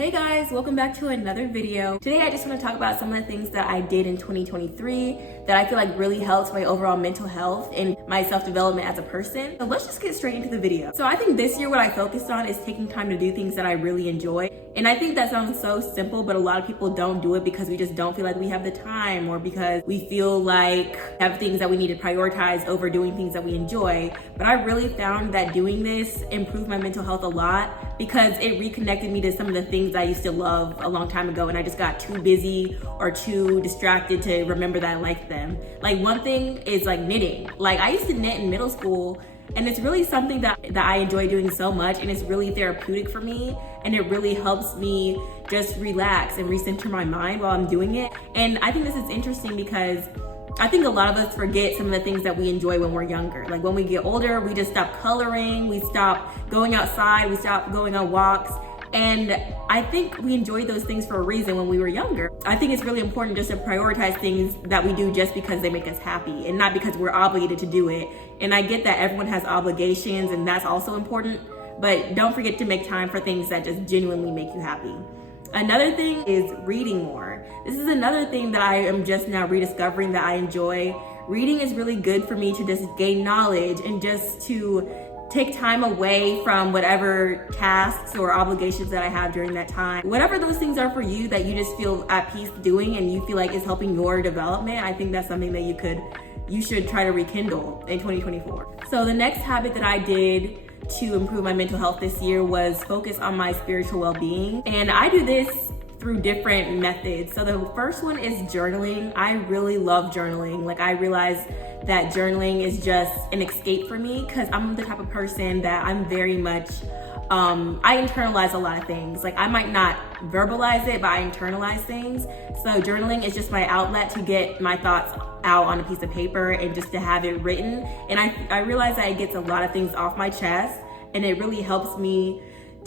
Hey guys, welcome back to another video. Today I just want to talk about some of the things that I did in 2023 that I feel like really helped my overall mental health and my self-development as a person. So let's just get straight into the video. So I think this year what I focused on is taking time to do things that I really enjoy. And I think that sounds so simple, but a lot of people don't do it because we just don't feel like we have the time, or because we feel like we have things that we need to prioritize over doing things that we enjoy. But I really found that doing this improved my mental health a lot because it reconnected me to some of the things I used to love a long time ago, and I just got too busy or too distracted to remember that I liked them. Like one thing is like knitting. Like I used to knit in middle school, and it's really something that I enjoy doing so much, and it's really therapeutic for me, and it really helps me just relax and recenter my mind while I'm doing it. And I think this is interesting because I think a lot of us forget some of the things that we enjoy when we're younger. Like when we get older, we just stop coloring, we stop going outside, we stop going on walks. And I think we enjoyed those things for a reason when we were younger. I think it's really important just to prioritize things that we do just because they make us happy and not because we're obligated to do it. And I get that everyone has obligations, and that's also important, but don't forget to make time for things that just genuinely make you happy. Another thing is reading more. This is another thing that I am just now rediscovering that I enjoy. Reading is really good for me to just gain knowledge and just to take time away from whatever tasks or obligations that I have during that time. Whatever those things are for you that you just feel at peace doing and you feel like is helping your development, I think that's something that you should try to rekindle in 2024. So the next habit that I did to improve my mental health this year was focus on my spiritual well-being. And I do this through different methods. So the first one is journaling. I really love journaling. Like I realized that journaling is just an escape for me because I'm the type of person that I'm very much, I internalize a lot of things. Like I might not verbalize it, but I internalize things. So journaling is just my outlet to get my thoughts out on a piece of paper and just to have it written. And I realize that it gets a lot of things off my chest, and it really helps me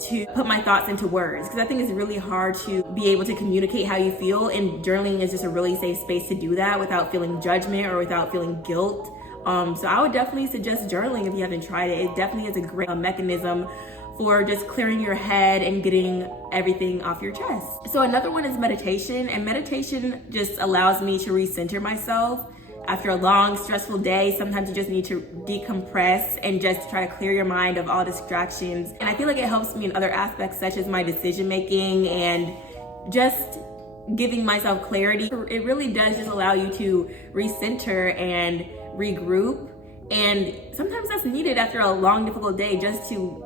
to put my thoughts into words, because I think it's really hard to be able to communicate how you feel, and journaling is just a really safe space to do that without feeling judgment or without feeling guilt. So I would definitely suggest journaling if you haven't tried it. It definitely is a great mechanism for just clearing your head and getting everything off your chest. So another one is meditation, and meditation just allows me to recenter myself. After a long, stressful day, sometimes you just need to decompress and just try to clear your mind of all distractions. And I feel like it helps me in other aspects, such as my decision making and just giving myself clarity. It really does just allow you to recenter and regroup. And sometimes that's needed after a long, difficult day, just to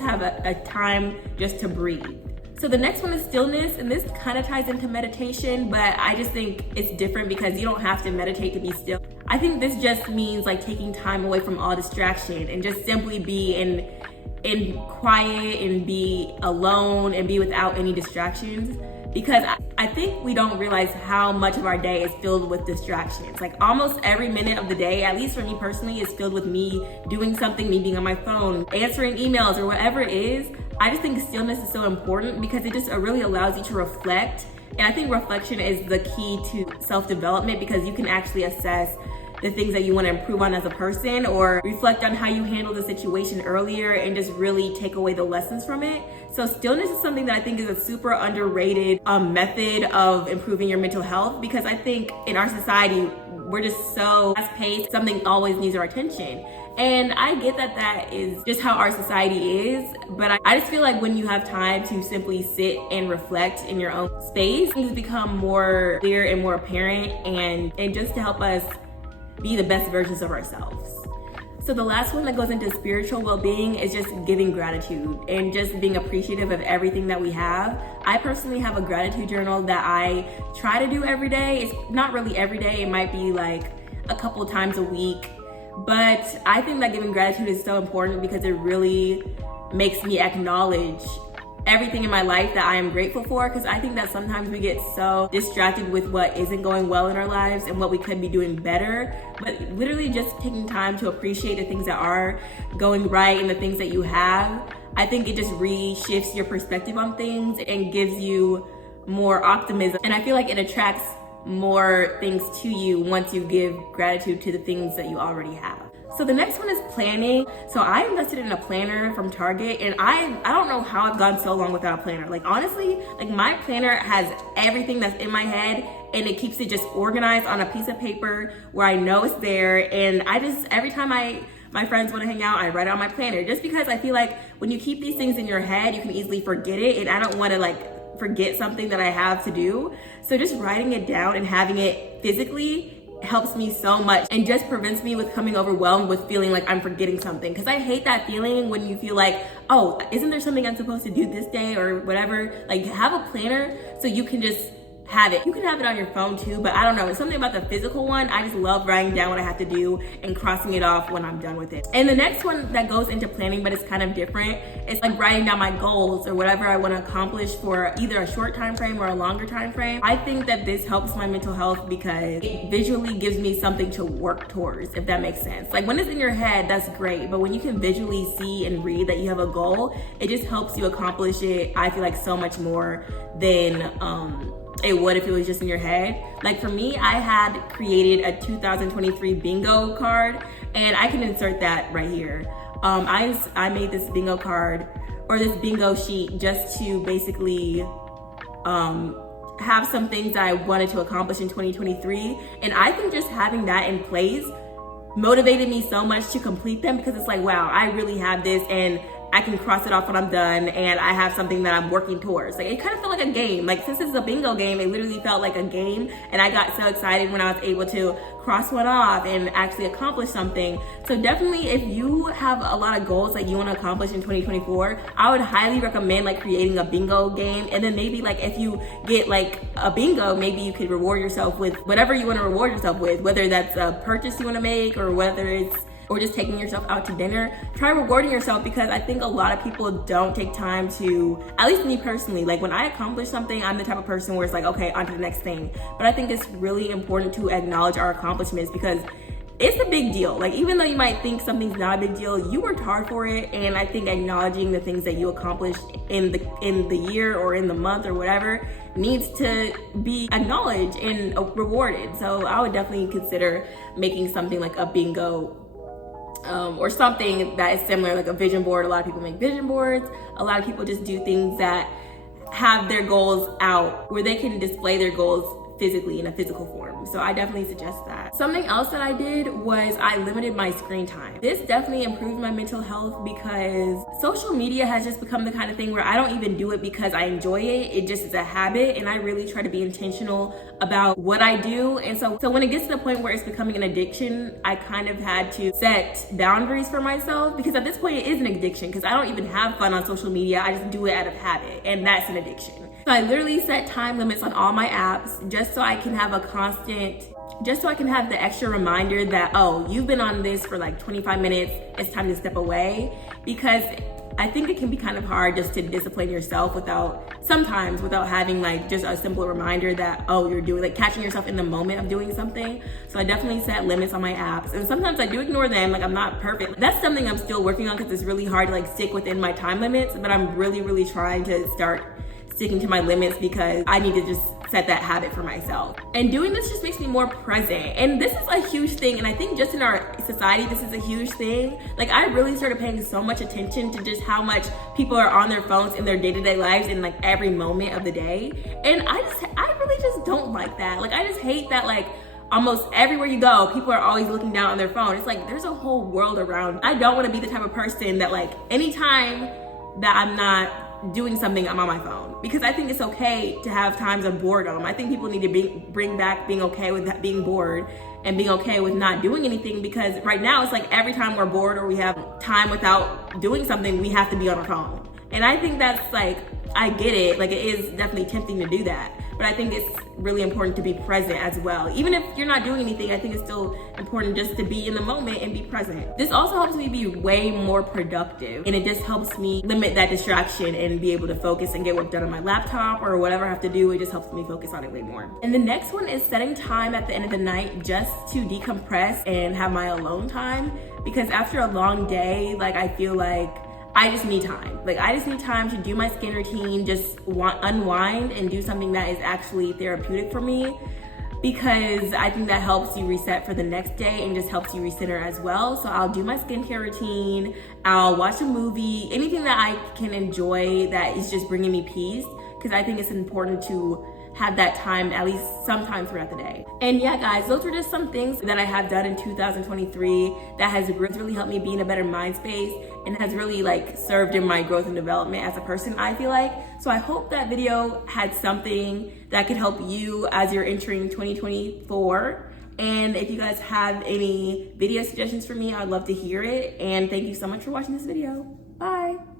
have a time just to breathe. So the next one is stillness, and this kind of ties into meditation, but I just think it's different because you don't have to meditate to be still. I think this just means like taking time away from all distraction and just simply be in quiet and be alone and be without any distractions. Because I think we don't realize how much of our day is filled with distractions. Like almost every minute of the day, at least for me personally, is filled with me doing something, me being on my phone, answering emails, or whatever it is. I just think stillness is so important because it just really allows you to reflect. And I think reflection is the key to self-development, because you can actually assess the things that you want to improve on as a person, or reflect on how you handled the situation earlier and just really take away the lessons from it. So stillness is something that I think is a super underrated method of improving your mental health, because I think in our society, we're just so fast-paced, something always needs our attention. And I get that that is just how our society is, but I just feel like when you have time to simply sit and reflect in your own space, things become more clear and more apparent, and just to help us be the best versions of ourselves. So the last one that goes into spiritual well-being is just giving gratitude and just being appreciative of everything that we have. I personally have a gratitude journal that I try to do every day. It's not really every day, it might be like a couple times a week. But I think that giving gratitude is so important because it really makes me acknowledge everything in my life that I am grateful for, because I think that sometimes we get so distracted with what isn't going well in our lives and what we could be doing better. But literally just taking time to appreciate the things that are going right and the things that you have, I think it just reshifts your perspective on things and gives you more optimism. And I feel like it attracts more things to you once you give gratitude to the things that you already have. So the next one is planning. So I invested in a planner from Target, and I don't know how I've gone so long without a planner. Like honestly, like my planner has everything that's in my head, and it keeps it just organized on a piece of paper where I know it's there. And I just, every time my friends want to hang out, I write it on my planner, just because I feel like when you keep these things in your head, you can easily forget it, and I don't want to like forget something that I have to do. So just writing it down and having it physically helps me so much, and just prevents me with coming overwhelmed with feeling like I'm forgetting something, because I hate that feeling when you feel like, oh, isn't there something I'm supposed to do this day or whatever. Like have a planner so you can just have it. You can have it on your phone too, but I don't know, it's something about the physical one. I just love writing down what I have to do and crossing it off when I'm done with it. And the next one that goes into planning, but it's kind of different, it's like writing down my goals or whatever I want to accomplish for either a short time frame or a longer time frame. I think that this helps my mental health because it visually gives me something to work towards, if that makes sense. Like when it's in your head, that's great, but when you can visually see and read that you have a goal, it just helps you accomplish it, I feel like, so much more than it would if it was just in your head. Like for me, I had created a 2023 bingo card, and I can insert that right here. I made this bingo card, or this bingo sheet, just to basically have some things that I wanted to accomplish in 2023. And I think just having that in place motivated me so much to complete them, because it's like, wow, I really have this, and I can cross it off when I'm done, and I have something that I'm working towards. Like it kind of felt like a game. Like since this is a bingo game, it literally felt like a game, and I got so excited when I was able to cross one off and actually accomplish something. So definitely, if you have a lot of goals that you want to accomplish in 2024, I would highly recommend like creating a bingo game. And then maybe like if you get like a bingo, maybe you could reward yourself with whatever you want to reward yourself with, whether that's a purchase you want to make, or whether it's or just taking yourself out to dinner. Try rewarding yourself, because I think a lot of people don't take time to, at least me personally, like when I accomplish something, I'm the type of person where it's like, okay, on to the next thing. But I think it's really important to acknowledge our accomplishments, because it's a big deal. Like even though you might think something's not a big deal, you worked hard for it. And I think acknowledging the things that you accomplished in the year or in the month or whatever needs to be acknowledged and rewarded. So I would definitely consider making something like a bingo or something that is similar, like a vision board. A lot of people make vision boards. A lot of people just do things that have their goals out, where they can display their goals physically in a physical form. So I definitely suggest that. Something else that I did was I limited my screen time. This definitely improved my mental health, because social media has just become the kind of thing where I don't even do it because I enjoy it. It just is a habit, and I really try to be intentional about what I do. And so when it gets to the point where it's becoming an addiction, I kind of had to set boundaries for myself, because at this point it is an addiction, because I don't even have fun on social media. I just do it out of habit, and that's an addiction. So I literally set time limits on all my apps, just so I can have the extra reminder that, oh, you've been on this for like 25 minutes, it's time to step away. Because I think it can be kind of hard just to discipline yourself without having like just a simple reminder that, oh, you're doing, like catching yourself in the moment of doing something. So I definitely set limits on my apps, and sometimes I do ignore them. Like I'm not perfect. That's something I'm still working on, because it's really hard to like stick within my time limits, but I'm really trying to start sticking to my limits, because I need to just set that habit for myself. And doing this just makes me more present. And this is a huge thing. And I think just in our society, this is a huge thing. Like I really started paying so much attention to just how much people are on their phones in their day-to-day lives in like every moment of the day. And I really just don't like that. Like I just hate that, like almost everywhere you go, people are always looking down on their phone. It's like there's a whole world around. I don't want to be the type of person that like anytime that I'm not doing something, I'm on my phone, because I think it's okay to have times of boredom. I think people need to bring back being okay with that, being bored, and being okay with not doing anything, because right now it's like every time we're bored or we have time without doing something, we have to be on our phone. And I think that's like, I get it, like it is definitely tempting to do that, but I think it's really important to be present as well. Even if you're not doing anything, I think it's still important just to be in the moment and be present. This also helps me be way more productive, and it just helps me limit that distraction and be able to focus and get work done on my laptop or whatever I have to do. It just helps me focus on it way more. And the next one is setting time at the end of the night just to decompress and have my alone time, because after a long day, like I feel like I just need time. Like I just need time to do my skin routine, just unwind and do something that is actually therapeutic for me. because I think that helps you reset for the next day and just helps you recenter as well. So I'll do my skincare routine, I'll watch a movie, anything that I can enjoy that is just bringing me peace, because I think it's important to have that time at least sometime throughout the day. And yeah, guys, those were just some things that I have done in 2023 that has really helped me be in a better mind space and has really like served in my growth and development as a person, I feel like. So I hope that video had something that could help you as you're entering 2024. And if you guys have any video suggestions for me, I'd love to hear it. And thank you so much for watching this video. Bye.